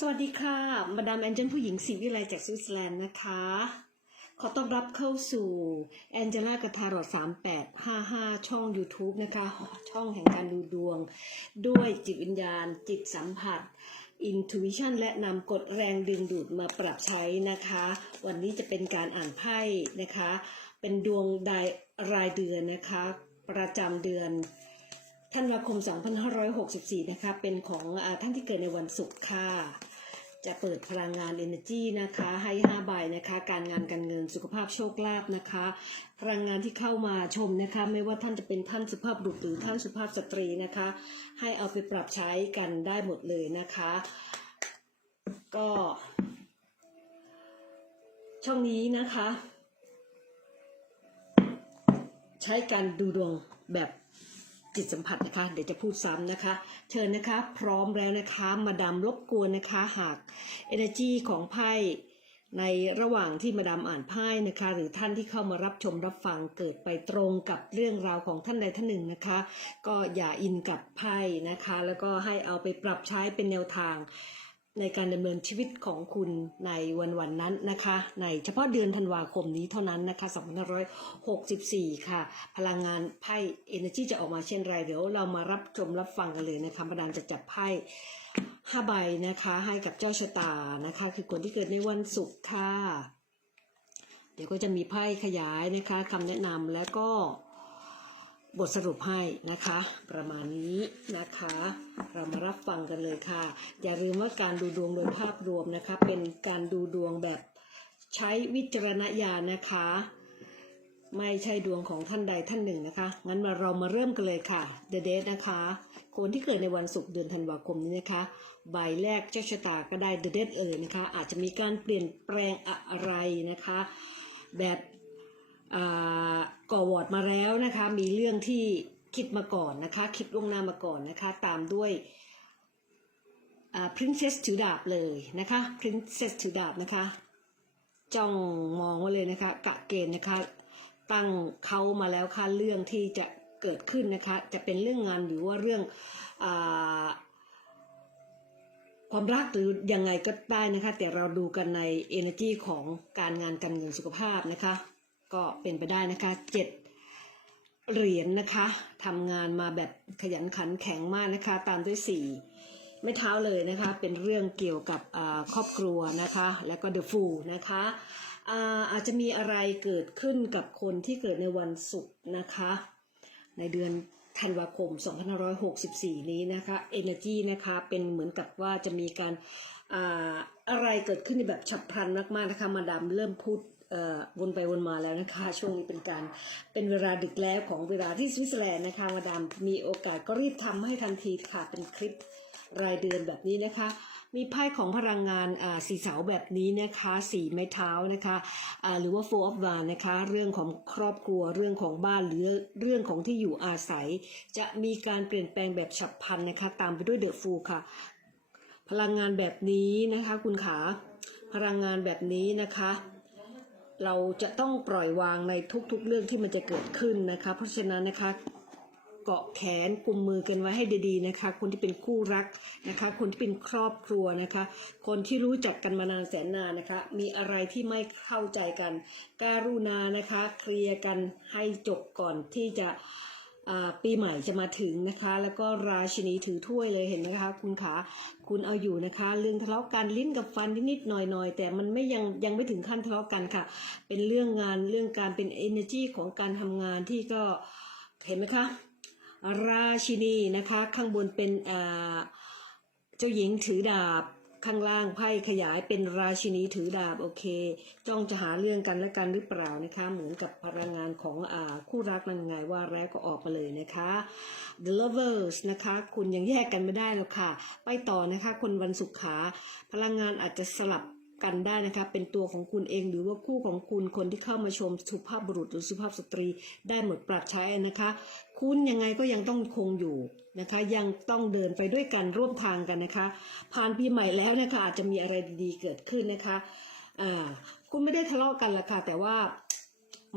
สวัสดีค่ะ มาดามแอนเจลผู้หญิงสีวิไลจากสวิตเซอร์แลนด์นะคะ ขอต้อนรับเข้าสู่แอนเจล่ากระทารอด3855 ช่อง YouTube นะคะ ช่องแห่งการดูดวง ด้วยจิตวิญญาณ จิตสัมผัส Intuition และนำกฎแรงดึงดูดมาปรับใช้นะคะ วันนี้จะเป็นการอ่านไพ่นะคะ เป็นดวงรายรายเดือนนะคะ ประจำเดือนธันวาคม 2564 นะคะ เป็นของอท่านที่เกิดในวันศุกร์ค่ะ จะเปิดพลังงาน Energy นะคะ ให้5ใบนะคะ การงานการเงินสุขภาพโชคลาภนะคะ พลังงานที่เข้ามาชมนะคะ ไม่ว่าท่านจะเป็นท่านสุภาพบุรุษหรือท่านสุภาพสตรีนะคะ ให้เอาไปปรับใช้กันได้หมดเลยนะคะ ก็ ช่องนี้นะคะ ใช้การดูดวงแบบ จิตสัมผัสนะคะ เดี๋ยวจะพูดซ้ำนะคะ เชิญนะคะ พร้อมแล้วนะคะ มาดามรบกวนนะคะ หาก energy ของไพ่ในระหว่างที่มาดามอ่านไพ่นะคะ หรือท่านที่เข้ามารับชมรับฟังเกิดไปตรงกับเรื่องราวของท่านใดท่านหนึ่งนะคะ ก็อย่าอินกับไพ่นะคะ แล้วก็ให้เอาไปปรับใช้เป็นแนวทาง ในการดำเนินชีวิตของคุณในวันวันนั้นนะคะ ในเฉพาะเดือนธันวาคมนี้เท่านั้นนะคะ2564 ค่ะ พลังงานไพ่ Energy จะออกมาเช่นไร เดี๋ยวเรามารับชมรับฟังกันเลยนะคะประดานจะจับไพ่ห้าใบนะคะให้กับเจ้าชะตานะคะ คือคนที่เกิดในวันศุกร์ค่ะ เดี๋ยวก็จะมีไพ่ขยายนะคะคำแนะนำแล้วก็ บทสรุปให้นะคะ ประมาณนี้นะคะ เรามารับฟังกันเลยค่ะ อย่าลืมว่าการดูดวงโดยภาพรวมนะคะ เป็นการดูดวงแบบใช้วิจารณญาณนะคะ ไม่ใช่ดวงของท่านใดท่านหนึ่งนะคะ งั้นมาเรามาเริ่มกันเลยค่ะ The Date นะคะ คนที่เกิดในวันศุกร์เดือนธันวาคมนี้นะคะ ใบแรกเจ้าชะตาก็ได้ The Date เอ่ยนะคะ อาจจะมีการเปลี่ยนแปลงอะไรนะคะ แบบ ก่อวอร์ดมาแล้วนะคะ มีเรื่องที่คิดมาก่อนนะคะ คิดล่วงหน้ามาก่อนนะคะ ตามด้วย princess ถือดาบเลยนะคะ princess ถือดาบนะคะจ้องมองไว้เลยนะคะกะเกณฑ์นะคะ ตั้งเขามาแล้วค่ะเรื่องที่จะเกิดขึ้นนะคะ จะเป็นเรื่องงานหรือว่าเรื่องอความรักหรือยังไงก็ได้นะคะ แต่เราดูกันใน energy ของการงานการเงินสุขภาพนะคะ ก็เป็นไปได้นะคะเจ็ดเหรียญนะคะทำงานมาแบบขยันขันแข็งมากนะคะ ตามด้วยสี่ไม่เท้าเลยนะคะ เป็นเรื่องเกี่ยวกับครอบครัวนะคะ แล้วก็ The Fool นะคะอาอาจจะมีอะไรเกิดขึ้นกับคนที่เกิดในวันศุกร์นะคะ ในเดือนธันวาคม 2564 นี้นะคะ Energy นะคะเป็นเหมือนกับว่าจะมีการอาอะไรเกิดขึ้นในแบบฉับพลันมากๆนะคะมาดามเริ่มพูด วนไปวนมาแล้วนะคะ ช่วงนี้เป็นการเป็นเวลาดึกแล้วของเวลาที่สวิตเซอร์แลนด์นะคะมาดามมีโอกาสก็รีบทำให้ทันทีค่ะเป็นคลิปรายเดือนแบบนี้นะคะ มีไพ่ของพลังงานอ่าสีเสาแบบนี้นะคะสีไม้เท้านะคะอ่าหรือว่า four of wands นะคะ เรื่องของครอบครัวเรื่องของบ้านหรือเรื่องของที่อยู่อาศัย จะมีการเปลี่ยนแปลงแบบฉับพลันนะคะ ตามไปด้วยเดอะฟูค่ะ พลังงานแบบนี้นะคะ คุณขาพลังงานแบบนี้นะคะ เราจะต้องปล่อยวางในทุกๆเรื่องที่มันจะเกิดขึ้นนะคะ เพราะฉะนั้นนะคะเกาะแขนกุมมือกันไว้ให้ดีๆนะคะ คนที่เป็นคู่รักนะคะ คนที่เป็นครอบครัวนะคะ คนที่รู้จักกันมานานแสนนานนะคะ มีอะไรที่ไม่เข้าใจกัน การุณานะคะ เคลียร์กันให้จบก่อนที่จะ ปีใหม่จะมาถึงนะคะ แล้วก็ราชินีถือถ้วยเลยเห็นไหมคะ คุณขาคุณเอาอยู่นะคะ เรื่องทะเลาะกันลิ้นกับฟันนิดๆหน่อยๆแต่มันไม่ยังยังไม่ถึงขั้นทะเลาะกันค่ะ เป็นเรื่องงานเรื่องการเป็น energy ของการทำงานที่ก็เห็นไหมคะราชินีนะคะ ข้างบนเป็นเจ้าหญิงถือดาบ ข้างล่างไพ่ขยายเป็นราชินีถือดาบโอเค จ้องจะหาเรื่องกันและกันหรือเปล่านะคะ เหมือนกับพลังงานของอคู่รักนั่นไงว่าแล้ก็ออกมาเลยนะคะ The Lovers นะคะ คุณยังแยกกันไม่ได้หรอกค่ะ ไปต่อนะคะ คนวันศุกร์ขา พลังงานอาจจะสลับกันได้นะคะเป็นตัวของคุณเองหรือว่าคู่ของคุณคนที่เข้ามาชมสุภาพบุรุษหรือสุภาพสตรีได้หมดปรับใช้นะคะ คุณยังไงก็ยังต้องคงอยู่นะคะ ยังต้องเดินไปด้วยกันร่วมทางกันนะคะ ผ่านปีใหม่แล้วนะคะอาจจะมีอะไรดีๆเกิดขึ้นนะคะอ่าคุณไม่ได้ทะเลาะกันละค่ะ แต่ว่า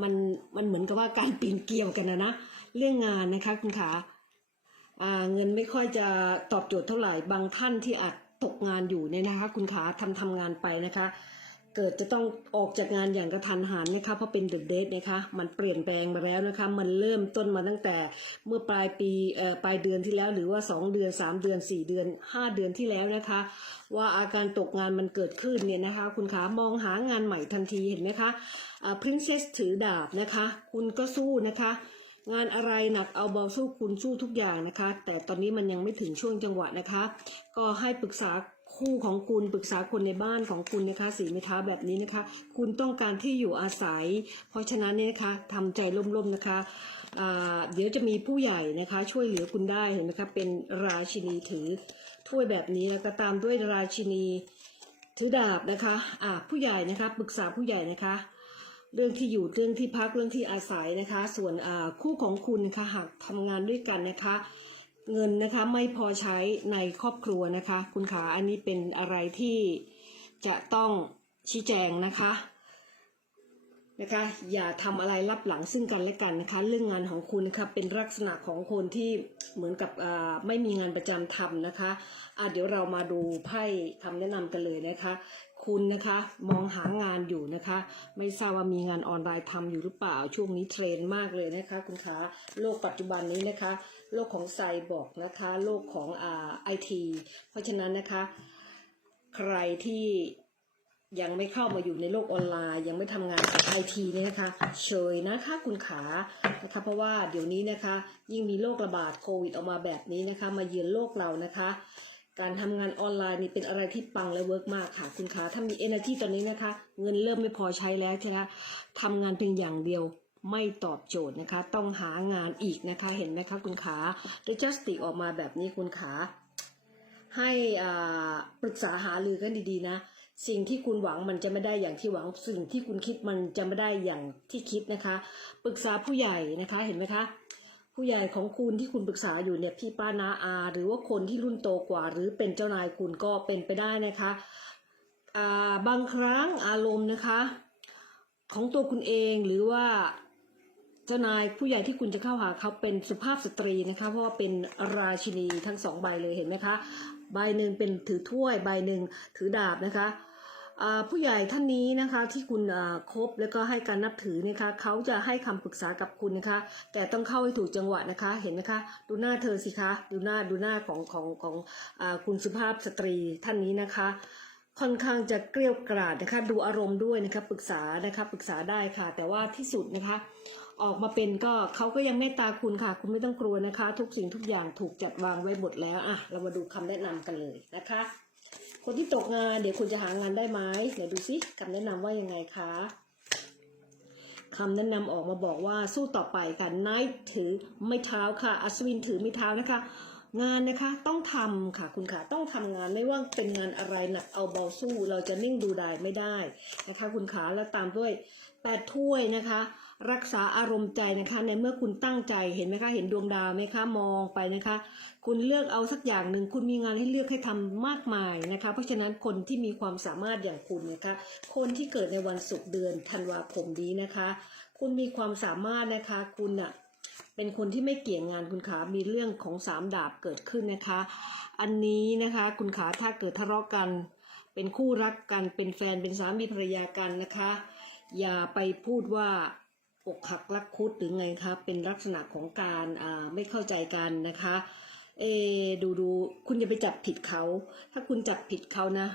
มันมันเหมือนกับว่าการปีนเกลียวกันนะนะเรื่องงานนะคะคุณขาเงินไม่ค่อยจะตอบโจทย์เท่าไหร่บางท่านที่อาจตกงานอยู่เนี่ยนะคะ คุณขาทำทำงานไปนะคะ เกิดจะต้องออกจากงานอย่างกระทันหันนะคะเพราะเป็นเดอะเดทนะคะ มันเปลี่ยนแปลงมาแล้วนะคะ มันเริ่มต้นมาตั้งแต่เมื่อปลายปีเอ่อปลายเดือนที่แล้ว หรือว่า 2 เดือน 3 เดือน 4 เดือน 5 เดือนที่แล้วนะคะ ว่าอาการตกงานมันเกิดขึ้นเนี่ยนะคะ คุณขามองหางานใหม่ทันทีเห็นไหมคะอ่า princess ถือดาบนะคะ คุณก็สู้นะคะงานอะไรหนักเอาเบาสู้คุณสู้ทุกอย่างนะคะ แต่ตอนนี้มันยังไม่ถึงช่วงจังหวะนะคะ ก็ให้ปรึกษา คู่ของคุณปรึกษาคนในบ้านของคุณนะคะสีไม้เท้าแบบนี้นะคะ คุณต้องการที่อยู่อาศัย เพราะฉะนั้นเนี่ยนะคะทำใจร่มๆนะคะเดี๋ยวจะมีผู้ใหญ่นะคะ ช่วยเหลือคุณได้เห็นไหมคะเป็นราชินีถือถ้วยแบบนี้แล้วก็ตามด้วยราชินีถือดาบนะคะอ่าผู้ใหญ่นะคะปรึกษาผู้ใหญ่นะคะเรื่องที่อยู่เรื่องที่พักเรื่องที่อาศัยนะคะ ส่วนคู่ของคุณนะคะหากทำงานด้วยกันนะคะ เงินนะคะไม่พอใช้ในครอบครัวนะคะ คุณขาอันนี้เป็นอะไรที่จะต้องชี้แจงนะคะนะคะ อย่าทำอะไรลับหลังซึ่งกันและกันนะคะ เรื่องงานของคุณนะคะเป็นลักษณะของคนที่เหมือนกับอ่าไม่มีงานประจำทำนะคะอะเดี๋ยวเรามาดูไพ่คำแนะนำกันเลยนะคะ คุณนะคะมองหางานอยู่นะคะ ไม่ทราบว่ามีงานออนไลน์ทำอยู่หรือเปล่าช่วงนี้เทรนด์มากเลยนะคะ คุณขาโลกปัจจุบันนี้นะคะ โลกของไซบอร์กนะคะโลกของอ่าไอทีเพราะฉะนั้นนะคะ ใครที่ยังไม่เข้ามาอยู่ในโลกออนไลน์ ยังไม่ทำงานกับไอทีเนี่ยนะคะเชยนะคะคุณขานะคะ เพราะว่าเดี๋ยวนี้นะคะ ยิ่งมีโรคระบาดโควิดออกมาแบบนี้นะคะ มาเยือนโลกเรานะคะ การทำงานออนไลน์นี่เป็นอะไรที่ปังและเวิร์กมากค่ะ คุณขาถ้ามี energy ตอนนี้นะคะ เงินเริ่มไม่พอใช้แล้วใช่ไหมทำงานเพียงอย่างเดียว ไม่ตอบโจทย์นะคะ ต้องหางานอีกนะคะ เห็นไหมคะคุณขาด้จัสติออกมาแบบนี้คุณขาให้ปรึกษาหารือกันดีๆนะสิ่งที่คุณหวังมันจะไม่ได้อย่างที่หวังสิ่งที่คุณคิดมันจะไม่ได้อย่างที่คิดนะคะ ปรึกษาผู้ใหญ่นะคะเห็นไหมคะผู้ใหญ่ของคุณที่คุณปรึกษาอยู่เนี่ยพี่ป้านาอา หรือว่าคนที่รุ่นโตกว่า หรือเป็นเจ้านายคุณก็เป็นไปได้นะคะาบางครั้งอารมณ์นะคะ ของตัวคุณเองหรือว่า จ้านายผู้ใหญ่ที่คุณจะเข้าหาเขาเป็นสุภาพสตรีนะคะ เพราะว่าเป็นราชินีทั้งสองใบเลยเห็นไหมคะ ใบหนึ่งเป็นถือถ้วย ใบหนึ่งถือดาบนะคะผู้ใหญ่ท่านนี้นะคะที่คุณคบแล้วก็ให้การนับถือนะคะเขาจะให้คำปรึกษากับคุณนะคะ แต่ต้องเข้าให้ถูกจังหวะนะคะเห็นไหมคะ ดูหน้าเธอสิคะ ดูหน้าดูหน้าของของของอคุณสุภาพสตรีท่านนี้นะคะ ค่อนข้างจะเกลี้ยวกราดนะคะ ดูอารมณ์ด้วยนะคะปรึกษานะคะปรึกษาได้ค่ะ แต่ว่าที่สุดนะคะออกมาเป็นก็เขาก็ยังเมตตาคุณค่ะ คุณไม่ต้องกลัวนะคะ ทุกสิ่งทุกอย่างถูกจัดวางไว้หมดแล้วอะเรามาดูคำแนะนำกันเลยนะคะ คนที่ตกงานเดี๋ยวคุณจะหางานได้ไหมเดี๋ยวดูสิคำแนะนำว่ายังไงคะคำแนะนำออกมาบอกว่าสู้ต่อไปค่ะนายถือไม่เท้าค่ะ อัศวินถือไม่เท้านะคะ งานนะคะต้องทำค่ะคุณค่ะต้องทำงานไม่ว่าเป็นงานอะไรหนักเอาเบาสู้ เราจะนิ่งดูดายไม่ได้นะคะ คุณขาแล้วตามด้วยแปดถ้วยนะคะ รักษาอารมณ์ใจนะคะ ในเมื่อคุณตั้งใจเห็นไหมคะ เห็นดวงดาวไหมคะมองไปนะคะ คุณเลือกเอาสักอย่างหนึ่งคุณมีงานให้เลือกให้ทำมากมายนะคะ เพราะฉะนั้นคนที่มีความสามารถอย่างคุณนะคะ คนที่เกิดในวันศุกร์เดือนธันวาคมนี้นะคะ คุณมีความสามารถนะคะ คุณอะเป็นคนที่ไม่เกี่ยงงานคุณขามีเรื่องของสามดาบเกิดขึ้นนะคะ อันนี้นะคะคุณขาถ้าเกิดทะเลาะกัน เป็นคู่รักกันเป็นแฟนเป็นสามีภรรยากันนะคะ อย่าไปพูดว่า อกหักรักคุดหรือไงคะเป็นลักษณะของการไม่เข้าใจกันนะคะ เออดูดูคุณอย่าไปจับผิดเขา ถ้าคุณจับผิดเขานะ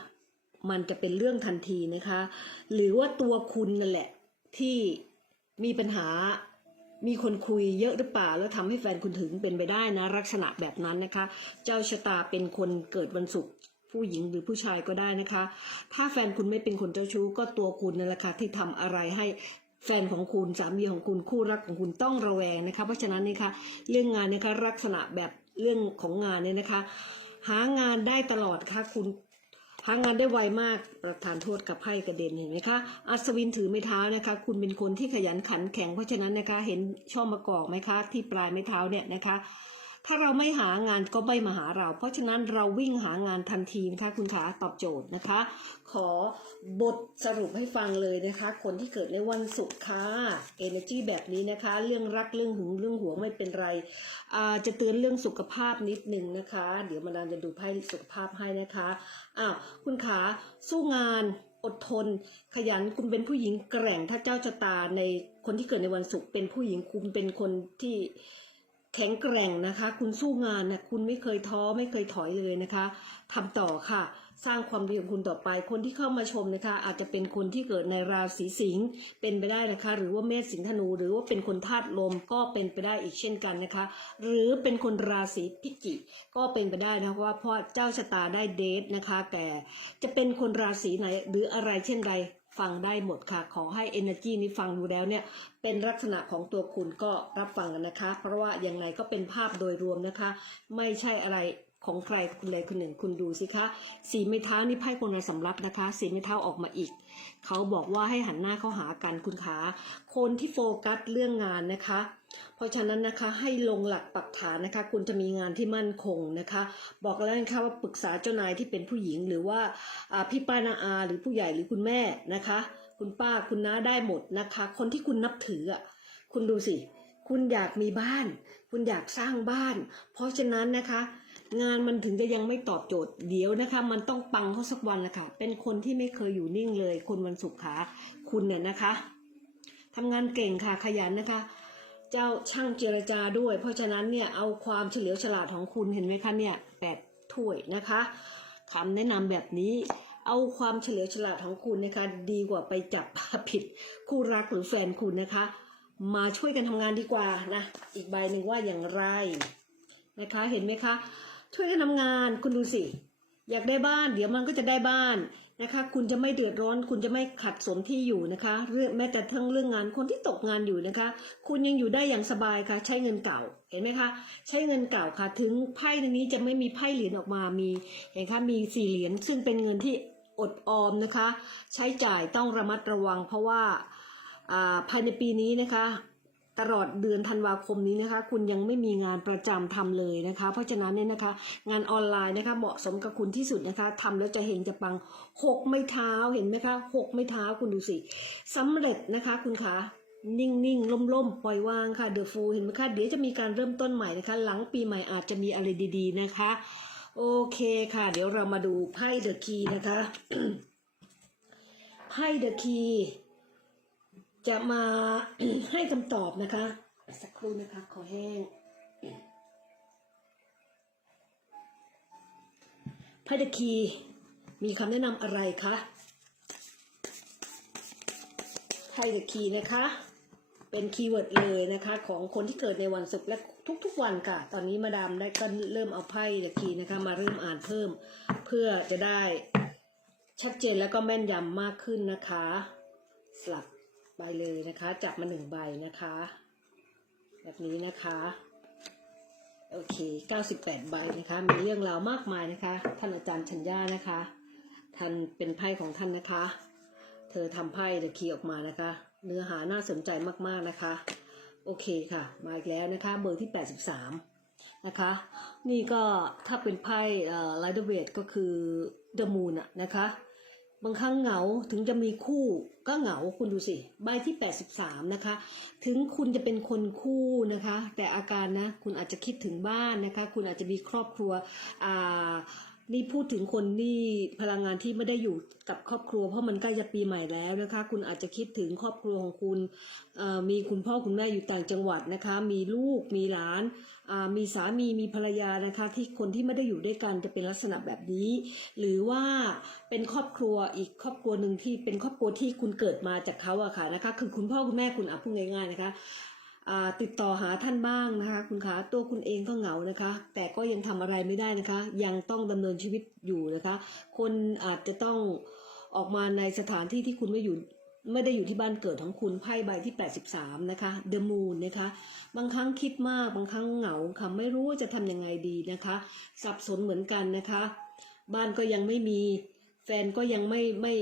มันจะเป็นเรื่องทันทีนะคะ หรือว่าตัวคุณนั่นแหละที่มีปัญหามีคนคุยเยอะหรือเปล่า แล้วทำให้แฟนคุณถึงเป็นไปได้นะ ลักษณะแบบนั้นนะคะ เจ้าชะตาเป็นคนเกิดวันศุกร์ผู้หญิงหรือผู้ชายก็ได้นะคะ ถ้าแฟนคุณไม่เป็นคนเจ้าชู้ก็ตัวคุณนั่นแหละค่ะที่ทำอะไรให้ แฟนของคุณสามีของคุณคู่รักของคุณต้องระแวงนะคะ เพราะฉะนั้นนี่ค่ะเรื่องงานนะคะลักษณะแบบเรื่องของงานเนี่ยนะคะ หางานได้ตลอดค่ะคุณหางานได้ไวมากประธานโทษกับไพ่กระเด็นเห็นไหมคะอัศวินถือไม้เท้านะคะ คุณเป็นคนที่ขยันขันแข็งเพราะฉะนั้นนะคะ เห็นช่อมะกอกไหมคะ ที่ปลายไม้เท้าเนี่ยนะคะ ถ้าเราไม่หางานก็ไม่มาหาเรา เพราะฉะนั้นเราวิ่งหางานทันทีนะคะคุณขาตอบโจทย์นะคะ ขอบทสรุปให้ฟังเลยนะคะ คนที่เกิดในวันศุกร์ค่ะ energy แบบนี้นะคะ เรื่องรักเรื่องหึงเรื่องหวงไม่เป็นไรอาจะเตือนเรื่องสุขภาพนิดนึงนะคะ เดี๋ยวมาดามจะดูไพ่สุขภาพให้นะคะอ้าวคุณขาสู้งานอดทน ขยันคุณเป็นผู้หญิงแกร่งถ้าเจ้าชะตาในคนที่เกิดในวันศุกร์เป็นผู้หญิงคุณเป็นคนที่ แข็งแกร่งนะคะ คุณสู้งานนะคุณไม่เคยท้อไม่เคยถอยเลยนะคะทำต่อค่ะ สร้างความดีของคุณต่อไป คนที่เข้ามาชมนะคะ อาจจะเป็นคนที่เกิดในราศีสิงห์เป็นไปได้นะคะ หรือว่าเมษสิงห์ธนู หรือว่าเป็นคนธาตุลมก็เป็นไปได้อีกเช่นกันนะคะ หรือเป็นคนราศีพิจิกก็เป็นไปได้นะคะว่าเพราะเจ้าชะตาได้เดทนะคะ แต่จะเป็นคนราศีไหนหรืออะไรเช่นใด ฟังได้หมดค่ะ ขอให้ energy นี้ฟังดูแล้วเนี่ย เป็นลักษณะของตัวคุณก็รับฟังกันนะคะ เพราะว่าอย่างไรก็เป็นภาพโดยรวมนะคะ ไม่ใช่อะไรของใครคุณใดคนหนึ่งคุณดูสิคะ สีไม้เท้านี่ไพ่คนในสำรับนะคะ สีไม้เท้าออกมาอีก เขาบอกว่าให้หันหน้าเข้าหากันคุณขาคนที่โฟกัสเรื่องงานนะคะ เพราะฉะนั้นนะคะให้ลงหลักปักฐานนะคะ คุณจะมีงานที่มั่นคงนะคะ บอกแล้วนะคะว่าปรึกษาเจ้านายที่เป็นผู้หญิงหรือว่าอ่าพี่ป้านาอา หรือผู้ใหญ่หรือคุณแม่นะคะ คุณป้าคุณน้าได้หมดนะคะ คนที่คุณนับถืออะคุณดูสิ คุณอยากมีบ้าน คุณอยากสร้างบ้าน เพราะฉะนั้นนะคะ งานมันถึงจะยังไม่ตอบโจทย์เดี๋ยวนะคะ มันต้องปังเขาสักวันละค่ะ เป็นคนที่ไม่เคยอยู่นิ่งเลย คนวันศุกร์ขาคุณเนี่ยนะคะทำงานเก่งค่ะขยันนะคะ เจ้าช่างเจรจาด้วย เพราะฉะนั้นเนี่ยเอาความเฉลียวฉลาดของคุณเห็นไหมคะเนี่ยแปดถ้วยนะคะคำแนะนำแบบนี้ เอาความเฉลียวฉลาดของคุณนะคะ ดีกว่าไปจับผิดคู่รักหรือแฟนคุณนะคะ มาช่วยกันทำงานดีกว่านะ อีกใบหนึ่งว่าอย่างไรนะคะ เห็นไหมคะ ช่วยกันทำงานคุณดูสิ อยากได้บ้านเดี๋ยวมันก็จะได้บ้านนะคะ คุณจะไม่เดือดร้อน คุณจะไม่ขัดสนที่อยู่นะคะ เรื่องแม้แต่ทั้งเรื่องงานคนที่ตกงานอยู่นะคะ คุณยังอยู่ได้อย่างสบายค่ะ ใช้เงินเก่าเห็นไหมคะ ใช้เงินเก่าค่ะ ถึงไพ่ตรงนี้จะไม่มีไพ่เหรียญออกมามีเห็นคะมีสี่เหรียญซึ่งเป็นเงินที่อดออมนะคะ ใช้จ่ายต้องระมัดระวัง เพราะว่าอ่าภายในปีนี้นะคะ ตลอดเดือนธันวาคมนี้นะคะ คุณยังไม่มีงานประจำทำเลยนะคะ เพราะฉะนั้นเนี่ยนะคะ งานออนไลน์นะคะ เหมาะสมกับคุณที่สุดนะคะทำแล้วจะเฮงจะปังหกไม่เท้าเห็นไหมคะหกไม่เท้าคุณดูสิสำเร็จนะคะ คุณคะนิ่งนิ่งล่มล่มๆ ปล่อยวางค่ะเดอะฟูเห็นไหมคะเดี๋ยวจะมีการเริ่มต้นใหม่นะคะ หลังปีใหม่อาจจะมีอะไรดี ๆ นะคะ โอเคค่ะ เดี๋ยวเรามาดูไพ่เดอะคีนะคะไพ่เดอะคี จะมาให้คำตอบนะคะ สักครู่นะคะขอแห้งไพ่เดอะคีมีคำแนะนำอะไรคะไพ่เดอะคีนะคะ เป็นคีย์เวิร์ดเลยนะคะ ของคนที่เกิดในวันศุกร์และทุกๆวันค่ะ ตอนนี้มาดามได้ก็เริ่มเอาไพ่เดอะคีนะคะ มาเริ่มอ่านเพิ่ม เพื่อจะได้ชัดเจนแล้วก็แม่นยำมากขึ้นนะคะ สลับ ใบเลยนะคะ จับมาหนึ่งใบนะคะ แบบนี้นะคะโอเค 98 ใบนะคะ มีเรื่องราวมากมายนะคะ ท่านอาจารย์ชัญญานะคะ ท่านเป็นไพ่ของท่านนะคะ เธอทำไพ่เดอะคีออกมานะคะ เนื้อหาน่าสนใจมากๆนะคะ โอเคค่ะ มาอีกแล้วนะคะ เบอร์ที่ 83 นะคะ นี่ก็ถ้าเป็นไพ่ไลเดเวทก็คือเดอะมูนอะนะคะ บางครั้งเหงาถึงจะมีคู่ก็เหงาคุณดูสิใบที่ 83 นะคะ ถึงคุณจะเป็นคนคู่นะคะ แต่อาการนะคุณอาจจะคิดถึงบ้านนะคะ คุณอาจจะมีครอบครัวอ่านี่พูดถึงคนนี่พลังงานที่ไม่ได้อยู่กับครอบครัว เพราะมันใกล้จะปีใหม่แล้วนะคะ คุณอาจจะคิดถึงครอบครัวของคุณมีคุณพ่อคุณแม่อยู่ต่างจังหวัดนะคะ มีลูกมีหลาน มีสามีมีภรรยานะคะที่คนที่ไม่ได้อยู่ด้วยกันจะเป็นลักษณะแบบนี้ หรือว่าเป็นครอบครัวอีกครอบครัวหนึ่งที่เป็นครอบครัวที่คุณเกิดมาจากเขาอะค่ะนะคะคือคุณพ่อคุณแม่คุณอะพูดง่าย ๆนะคะติดต่อหาท่านบ้างนะคะคุณคะตัวคุณเองก็เหงานะคะ แต่ก็ยังทำอะไรไม่ได้นะคะ ยังต้องดำเนินชีวิตอยู่นะคะ คนอาจจะต้องออกมาในสถานที่ที่คุณไม่อยู่ ไม่ได้อยู่ที่บ้านเกิดของคุณไพ่ใบที่ 83 นะคะ The Moon นะคะ บางครั้งคิดมาก บางครั้งเหงาค่ะไม่รู้ว่าจะทำยังไงดีนะคะ สับสนเหมือนกันนะคะ บ้านก็ยังไม่มี แฟนก็ยังไม่ไม่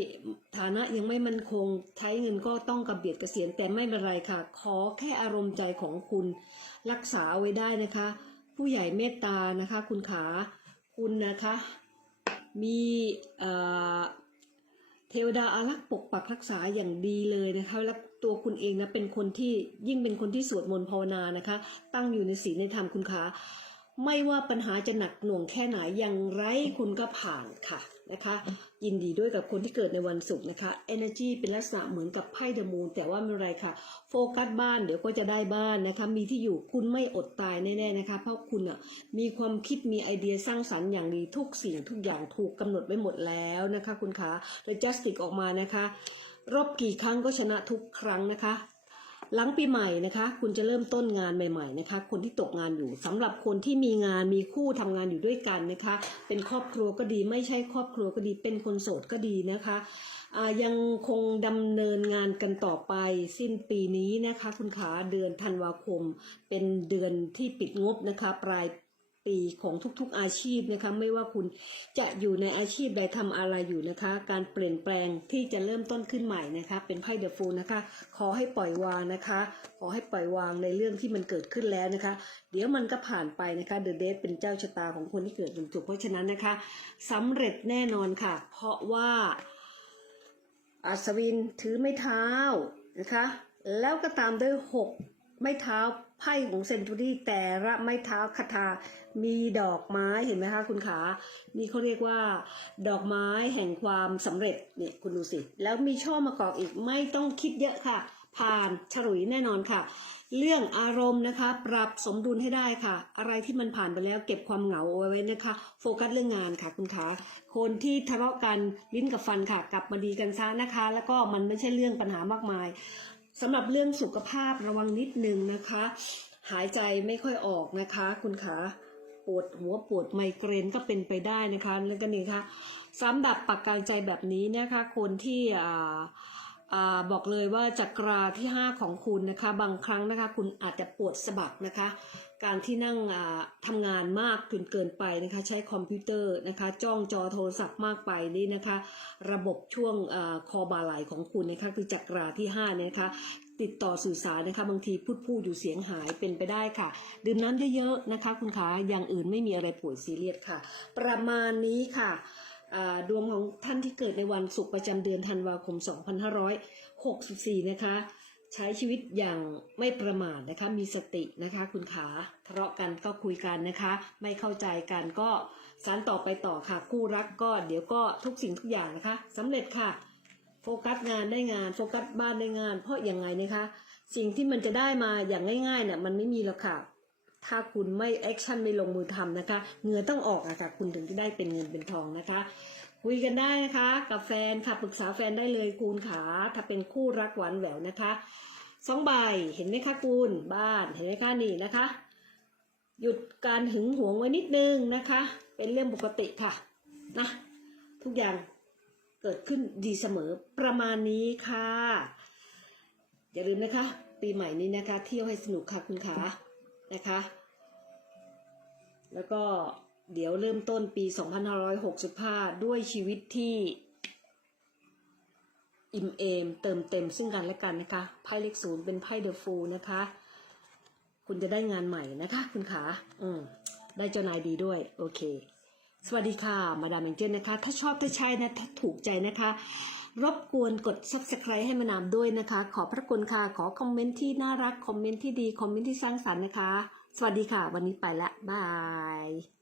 ฐานะยังไม่มั่นคง ใช้เงินก็ต้องกับเบียดกระเกษียณแต่ไม่เป็นไรค่ะ ขอแค่อารมณ์ใจของคุณ รักษาเอาไว้ได้นะคะ ผู้ใหญ่เมตตานะคะ คุณขา คุณนะคะ มีเอ่อ เทวดาอารักษ์ปกปักรักษาอย่างดีเลยนะคะและตัวคุณเองนะเป็นคนที่ยิ่งเป็นคนที่สวดมนต์ภาวนานะคะ ตั้งอยู่ในศีลในธรรมคุณคะ ไม่ว่าปัญหาจะหนักหน่วงแค่ไหนอย่างไรคุณก็ผ่านค่ะนะคะ ยินดีด้วยกับคนที่เกิดในวันศุกร์นะคะ energy เป็นลักษณะเหมือนกับไพ่เดมูนแต่ว่าไม่ไรค่ะ โฟกัสบ้านเดี๋ยวก็จะได้บ้านนะคะ มีที่อยู่คุณไม่อดตายแน่ๆนะคะ เพราะคุณอะมีความคิดมีไอเดียสร้างสรรค์อย่างดีทุกสิ่งทุกอย่างถูกกำหนดไว้หมดแล้วนะคะ คุณคะโดย justice ออกมานะคะ รอบกี่ครั้งก็ชนะทุกครั้งนะคะ หลังปีใหม่นะคะ คุณจะเริ่มต้นงานใหม่ๆนะคะ คนที่ตกงานอยู่สำหรับคนที่มีงานมีคู่ทำงานอยู่ด้วยกันนะคะ เป็นครอบครัวก็ดี ไม่ใช่ครอบครัวก็ดี เป็นคนโสดก็ดีนะคะยังคงดำเนินงานกันต่อไปสิ้นปีนี้นะคะ คุณขาเดือนธันวาคม เป็นเดือนที่ปิดงบนะคะ ปลาย ปีของทุกๆอาชีพนะคะ ไม่ว่าคุณจะอยู่ในอาชีพใดทำอะไรอยู่นะคะ การเปลี่ยนแปลงที่จะเริ่มต้นขึ้นใหม่นะคะ เป็นไพ่เดอะฟูลนะคะ ขอให้ปล่อยวางนะคะ ขอให้ปล่อยวางในเรื่องที่มันเกิดขึ้นแล้วนะคะ เดี๋ยวมันก็ผ่านไปนะคะเดอะเดทเป็นเจ้าชะตาของคนที่เกิดวันศุกร์เพราะฉะนั้นนะคะสำเร็จแน่นอนค่ะ เพราะว่าอัศวินถือไม้เท้านะคะ แล้วก็ตามด้วยหกไม้เท้า ไพ่ของเซนตูรี่แต่ละไม้เท้าคาถามีดอกไม้เห็นไหมคะคุณขา นี่เขาเรียกว่า ดอกไม้แห่งความสำเร็จเนี่ยคุณดูสิ แล้วมีช่อมะกอกอีกไม่ต้องคิดเยอะค่ะ ผ่านฉลุยแน่นอนค่ะ เรื่องอารมณ์นะคะ ปรับสมดุลให้ได้ค่ะ อะไรที่มันผ่านไปแล้วเก็บความเหงาเอาไว้นะคะ โฟกัสเรื่องงานค่ะคุณขาคนที่ทะเลาะกันลิ้นกับฟันค่ะ กลับมาดีกันซะนะคะ แล้วก็มันไม่ใช่เรื่องปัญหามากมาย สำหรับเรื่องสุขภาพระวังนิดนึงนะคะ หายใจไม่ค่อยออกนะคะ คุณขาปวดหัวปวดไมเกรนก็เป็นไปได้นะคะแล้วก็นี่ค่ะสำหรับปักกายใจแบบนี้นะคะคนที่อ่าอบอกเลยว่าจักราที่ 5 ของคุณนะคะ บางครั้งนะคะ คุณอาจจะปวดสะบักนะคะ การที่นั่งทำงานมากเกินเกินไปนะคะใช้คอมพิวเตอร์นะคะจ้องจอโทรศัพท์มากไปนี่นะคะ ระบบช่วงอคอบาไหลของคุณนะคะคือจักราที่5เนี่ยนะคะติดต่อสื่อสารนะคะบางทีพูดพูดอยู่เสียงหายเป็นไปได้ค่ะ ดื่มน้ำเยอะๆนะคะ คุณขาอย่างอื่นไม่มีอะไรป่วยซีเรียสค่ะ ประมาณนี้ค่ะดวงของท่านที่เกิดในวันศุกร์ประจำเดือนธันวาคม 2564 นะคะ ใช้ชีวิตอย่างไม่ประมาทนะคะ มีสตินะคะ คุณขาทะเลาะกันก็คุยกันนะคะ ไม่เข้าใจกันก็สารต่อไปต่อค่ะ คู่รักก็เดี๋ยวก็ทุกสิ่งทุกอย่างนะคะสำเร็จค่ะ โฟกัสงานได้งาน โฟกัสบ้านได้งาน เพราะยังไงนะคะ สิ่งที่มันจะได้มาอย่างง่ายๆเนี่ยมันไม่มีหรอกค่ะ ถ้าคุณไม่แอคชั่นไม่ลงมือทำนะคะ เงื่อต้องออกอะค่ะ คุณถึงจะได้เป็นเงินเป็นทองนะคะ คุยกันได้นะคะ กับแฟนค่ะปรึกษาแฟนได้เลยคุณขาถ้าเป็นคู่รักหวานแหววนะคะสองใบเห็นไหมคะคุณบ้านเห็นไหมคะนี่นะคะ หยุดการหึงหวงไว้นิดนึงนะคะ เป็นเรื่องปกติค่ะนะทุกอย่างเกิดขึ้นดีเสมอประมาณนี้ค่ะ อย่าลืมนะคะ ปีใหม่นี้นะคะ เที่ยวให้สนุกค่ะคุณขานะคะ แล้วก็ เดี๋ยวเริ่มต้นปี 2565 ด้วยชีวิตที่อิ่มเอมเติมเต็มซึ่งกันและกันนะคะ ไพ่เลขศูนย์เป็นไพ่เดอะฟูลนะคะ คุณจะได้งานใหม่นะคะ คุณขาอืมได้เจ้านายดีด้วย โอเค สวัสดีค่ะ มาดามเองเจนนะคะ ถ้าชอบถ้าใช่นะ ถ้าถูกใจนะคะ รบกวนกด subscribe ให้มาดามด้วยนะคะ ขอพระคุณค่ะ ขอคอมเมนต์ที่น่ารัก คอมเมนต์ที่ดี คอมเมนต์ที่สร้างสรรค์นะคะ สวัสดีค่ะ วันนี้ไปละ บาย